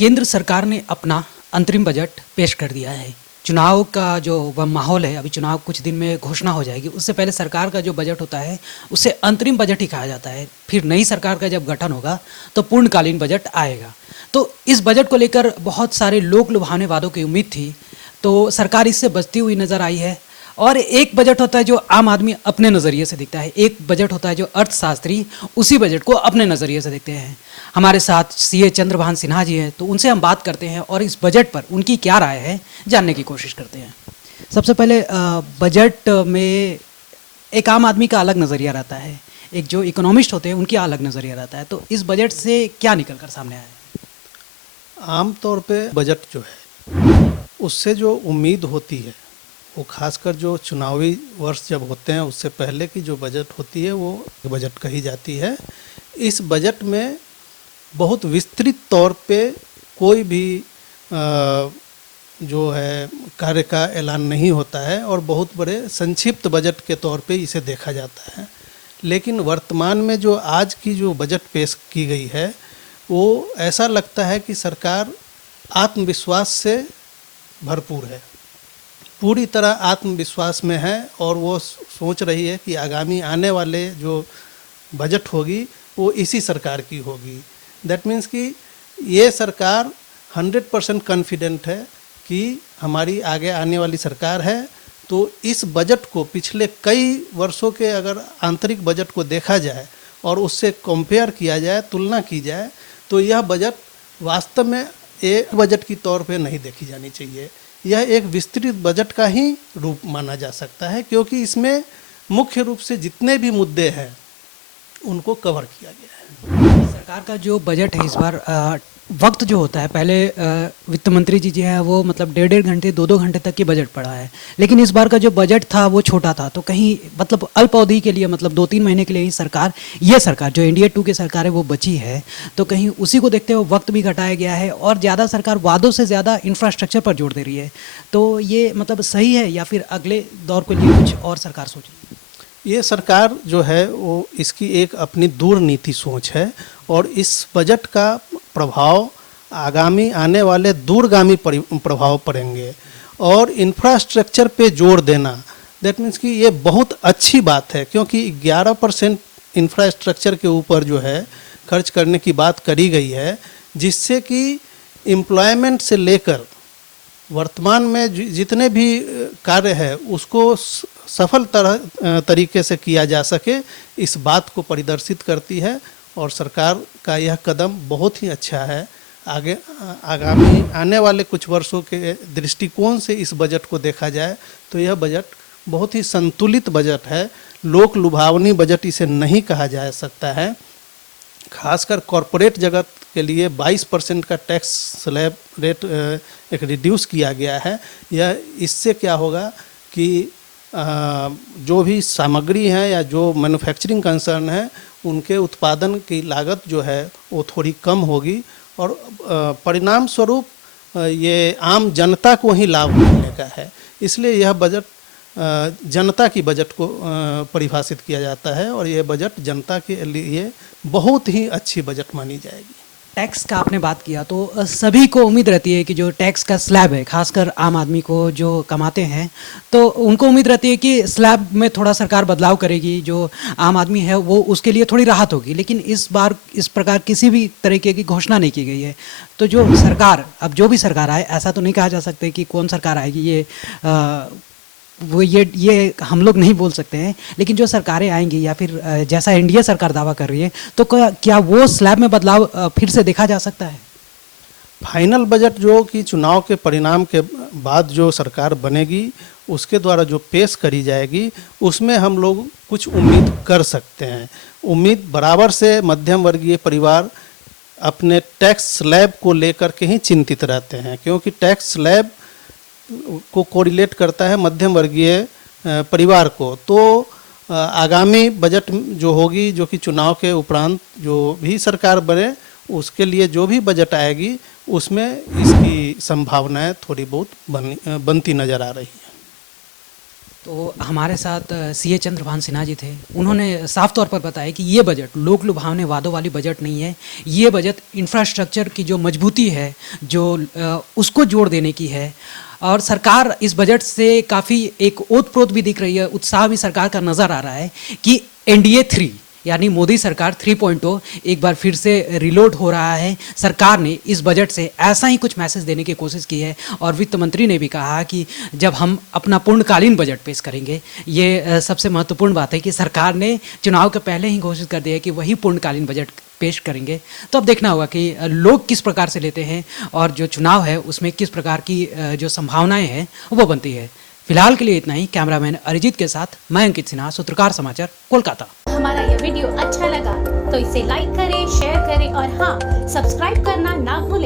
केंद्र सरकार ने अपना अंतरिम बजट पेश कर दिया है। चुनाव का जो वह माहौल है, अभी चुनाव कुछ दिन में घोषणा हो जाएगी। उससे पहले सरकार का जो बजट होता है उसे अंतरिम बजट ही कहा जाता है। फिर नई सरकार का जब गठन होगा तो पूर्णकालीन बजट आएगा। तो इस बजट को लेकर बहुत सारे लोक लुभावने वादों की उम्मीद थी, तो सरकार इससे बचती हुई नजर आई है। और एक बजट होता है जो आम आदमी अपने नज़रिए से देखता है, एक बजट होता है जो अर्थशास्त्री उसी बजट को अपने नज़रिए से देखते हैं। हमारे साथ सीए चंद्रभान सिन्हा जी हैं, तो उनसे हम बात करते हैं और इस बजट पर उनकी क्या राय है जानने की कोशिश करते हैं। सबसे पहले बजट में एक आम आदमी का अलग नज़रिया रहता है, एक जो इकोनॉमिस्ट होते हैं उनकी अलग नज़रिया रहता है। तो इस बजट से क्या निकल कर सामने आया है? आम तौर पे बजट जो है उससे जो उम्मीद होती है वो खासकर जो चुनावी वर्ष जब होते हैं उससे पहले की जो बजट होती है वो बजट कही जाती है। इस बजट में बहुत विस्तृत तौर पे कोई भी जो है कार्य का ऐलान नहीं होता है और बहुत बड़े संक्षिप्त बजट के तौर पे इसे देखा जाता है। लेकिन वर्तमान में जो आज की जो बजट पेश की गई है वो ऐसा लगता है कि सरकार आत्मविश्वास से भरपूर है, पूरी तरह आत्मविश्वास में है और वो सोच रही है कि आगामी आने वाले जो बजट होगी वो इसी सरकार की होगी। दैट मीन्स कि ये सरकार 100% कॉन्फिडेंट है कि हमारी आगे आने वाली सरकार है। तो इस बजट को पिछले कई वर्षों के अगर आंतरिक बजट को देखा जाए और उससे कंपेयर किया जाए, तुलना की जाए, तो यह बजट वास्तव में एक बजट की तौर पे नहीं देखी जानी चाहिए। यह एक विस्तृत बजट का ही रूप माना जा सकता है, क्योंकि इसमें मुख्य रूप से जितने भी मुद्दे हैं उनको कवर किया गया है। सरकार का जो बजट है इस बार वक्त जो होता है, पहले वित्त मंत्री जी है वो मतलब 1.5 घंटे 2-2 घंटे तक की बजट पड़ा है। लेकिन इस बार का जो बजट था वो छोटा था, तो कहीं मतलब अल्प अवधि के लिए मतलब 2-3 महीने के लिए ही ये सरकार जो इंडिया 2 की सरकार है वो बची है। तो कहीं उसी को देखते हुए वक्त भी घटाया गया है और ज़्यादा सरकार वादों से ज़्यादा इंफ्रास्ट्रक्चर पर जोर दे रही है। तो ये मतलब सही है या फिर अगले दौर के लिए कुछ और सरकार सोच रही है? ये सरकार जो है वो इसकी एक अपनी दूर नीति सोच है और इस बजट का प्रभाव आगामी आने वाले दूरगामी प्रभाव पड़ेंगे। और इंफ्रास्ट्रक्चर पे जोर देना, दैट मीन्स कि ये बहुत अच्छी बात है, क्योंकि 11% इंफ्रास्ट्रक्चर के ऊपर जो है खर्च करने की बात करी गई है, जिससे कि एम्प्लॉयमेंट से लेकर वर्तमान में जितने भी कार्य है उसको सफल तरीके से किया जा सके, इस बात को परिदर्शित करती है। और सरकार का यह कदम बहुत ही अच्छा है। आगामी आने वाले कुछ वर्षों के दृष्टिकोण से इस बजट को देखा जाए तो यह बजट बहुत ही संतुलित बजट है। लोक लुभावनी बजट इसे नहीं कहा जा सकता है। खासकर कॉरपोरेट जगत के लिए 22% का टैक्स स्लैब रेट एक रिड्यूस किया गया है। यह इससे क्या होगा कि जो भी सामग्री है या जो मैन्युफैक्चरिंग कंसर्न है उनके उत्पादन की लागत जो है वो थोड़ी कम होगी और परिणाम स्वरूप ये आम जनता को ही लाभ मिलने का है। इसलिए यह बजट जनता की बजट को परिभाषित किया जाता है और यह बजट जनता के लिए बहुत ही अच्छी बजट मानी जाएगी। टैक्स का आपने बात किया, तो सभी को उम्मीद रहती है कि जो टैक्स का स्लैब है, खासकर आम आदमी को जो कमाते हैं, तो उनको उम्मीद रहती है कि स्लैब में थोड़ा सरकार बदलाव करेगी, जो आम आदमी है वो उसके लिए थोड़ी राहत होगी। लेकिन इस बार इस प्रकार किसी भी तरीके की घोषणा नहीं की गई है। तो जो सरकार, अब जो भी सरकार आए, ऐसा तो नहीं कहा जा सकता कि कौन सरकार आएगी ये हम लोग नहीं बोल सकते हैं। लेकिन जो सरकारें आएंगी या फिर जैसा एनडीए सरकार दावा कर रही है, तो क्या वो स्लैब में बदलाव फिर से देखा जा सकता है? फाइनल बजट जो कि चुनाव के परिणाम के बाद जो सरकार बनेगी उसके द्वारा जो पेश करी जाएगी उसमें हम लोग कुछ उम्मीद कर सकते हैं। उम्मीद बराबर से मध्यम वर्गीय परिवार अपने टैक्स स्लैब को लेकर के ही चिंतित रहते हैं, क्योंकि टैक्स स्लैब को कोरिलेट करता है मध्यम वर्गीय परिवार को। तो आगामी बजट जो होगी, जो कि चुनाव के उपरांत जो भी सरकार बने, उसके लिए जो भी बजट आएगी उसमें इसकी संभावनाएं थोड़ी बहुत बनती नज़र आ रही है। तो हमारे साथ सीए चंद्रभान सिन्हा जी थे। उन्होंने साफ तौर पर बताया कि ये बजट लोक लुभावने वादों वाली बजट नहीं है। ये बजट इंफ्रास्ट्रक्चर की जो मजबूती है, जो उसको जोड़ देने की है। और सरकार इस बजट से काफ़ी एक ओत-प्रोत भी दिख रही है, उत्साह भी सरकार का नज़र आ रहा है कि एनडीए 3 यानी मोदी सरकार 3.0 एक बार फिर से रिलोड हो रहा है। सरकार ने इस बजट से ऐसा ही कुछ मैसेज देने की कोशिश की है और वित्त मंत्री ने भी कहा कि जब हम अपना पूर्णकालीन बजट पेश करेंगे, ये सबसे महत्वपूर्ण बात है कि सरकार ने चुनाव के पहले ही घोषित कर दिया है कि वही पूर्णकालीन बजट पेश करेंगे। तो अब देखना होगा कि लोग किस प्रकार से लेते हैं और जो चुनाव है उसमें किस प्रकार की जो संभावनाएं हैं वो बनती है। फिलहाल के लिए इतना ही। कैमरामैन अरिजीत के साथ मैं अंकित सिन्हा, सूत्रकार समाचार, कोलकाता। हमारा यह वीडियो अच्छा लगा तो इसे लाइक करें, शेयर करें और हाँ, सब्सक्राइब करना ना भूलें।